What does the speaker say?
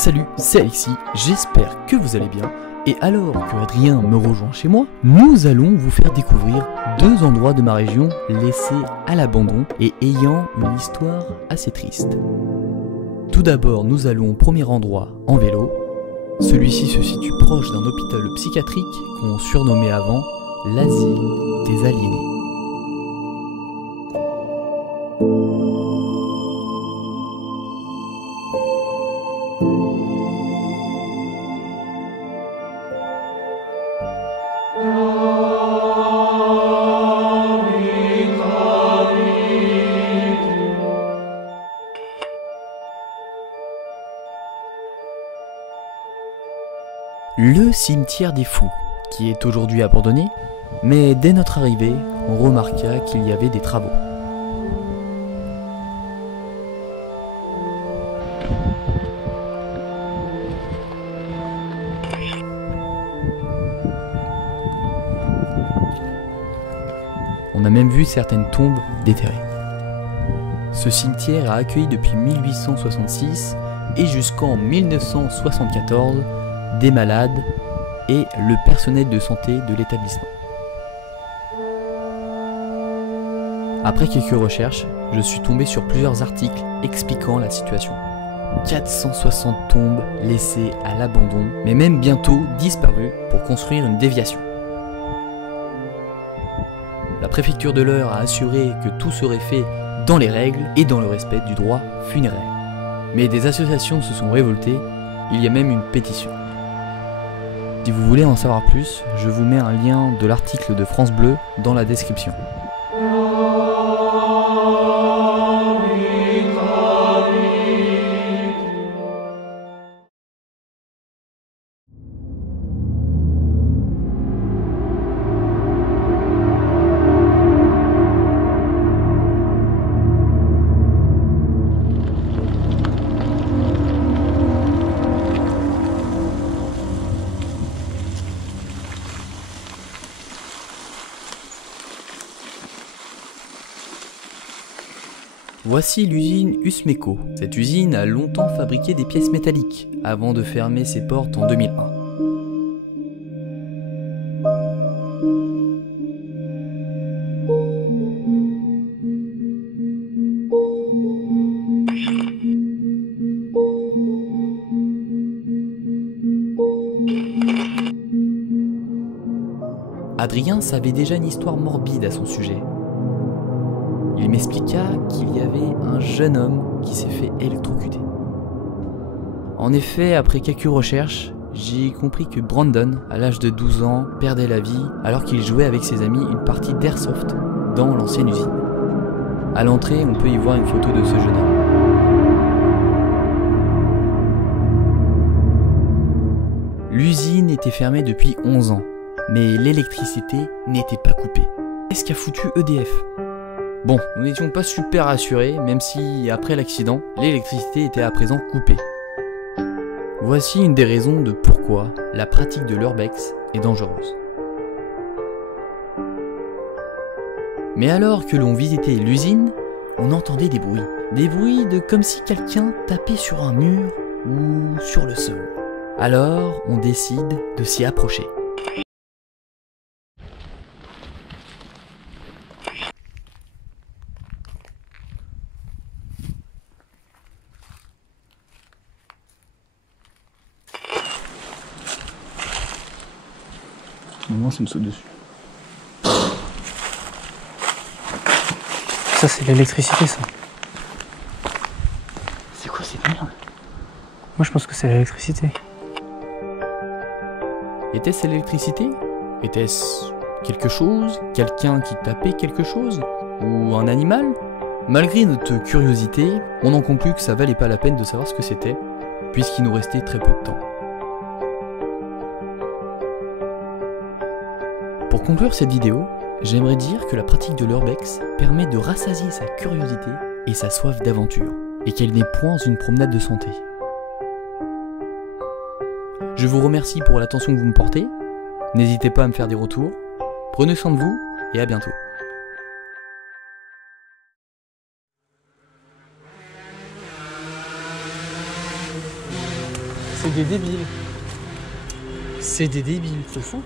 Salut, c'est Alexis, j'espère que vous allez bien. Et alors que Adrien me rejoint chez moi, nous allons vous faire découvrir deux endroits de ma région laissés à l'abandon et ayant une histoire assez triste. Tout d'abord, nous allons au premier endroit en vélo. Celui-ci se situe proche d'un hôpital psychiatrique qu'on surnommait avant l'asile des aliénés. Le cimetière des fous, qui est aujourd'hui abandonné, mais dès notre arrivée, on remarqua qu'il y avait des travaux. On a même vu certaines tombes déterrées. Ce cimetière a accueilli depuis 1866 et jusqu'en 1974 des malades et le personnel de santé de l'établissement. Après quelques recherches, je suis tombé sur plusieurs articles expliquant la situation. 460 tombes laissées à l'abandon, mais même bientôt disparues pour construire une déviation. La préfecture de l'Eure a assuré que tout serait fait dans les règles et dans le respect du droit funéraire. Mais des associations se sont révoltées, il y a même une pétition. Si vous voulez en savoir plus, je vous mets un lien de l'article de France Bleu dans la description. Voici l'usine Usmeco. Cette usine a longtemps fabriqué des pièces métalliques, avant de fermer ses portes en 2001. Adrien savait déjà une histoire morbide à son sujet. Il m'expliqua qu'il y avait un jeune homme qui s'est fait électrocuter. En effet, après quelques recherches, j'ai compris que Brandon, à l'âge de 12 ans, perdait la vie alors qu'il jouait avec ses amis une partie d'airsoft dans l'ancienne usine. À l'entrée, on peut y voir une photo de ce jeune homme. L'usine était fermée depuis 11 ans, mais l'électricité n'était pas coupée. Qu'est-ce qu'a foutu EDF ? Bon, nous n'étions pas super rassurés, même si, après l'accident, l'électricité était à présent coupée. Voici une des raisons de pourquoi la pratique de l'urbex est dangereuse. Mais alors que l'on visitait l'usine, on entendait des bruits. Des bruits de comme si quelqu'un tapait sur un mur ou sur le sol. Alors, on décide de s'y approcher. Moi, ça me saute dessus. Ça, c'est l'électricité, ça. C'est quoi cette merde? Moi, je pense que c'est l'électricité. Était-ce l'électricité? Était-ce quelque chose? Quelqu'un qui tapait quelque chose? Ou un animal? Malgré notre curiosité, on en conclut que ça valait pas la peine de savoir ce que c'était, puisqu'il nous restait très peu de temps. Pour conclure cette vidéo, j'aimerais dire que la pratique de l'urbex permet de rassasier sa curiosité et sa soif d'aventure, et qu'elle n'est point une promenade de santé. Je vous remercie pour l'attention que vous me portez, n'hésitez pas à me faire des retours, prenez soin de vous et à bientôt. C'est des débiles. C'est des débiles, c'est fou.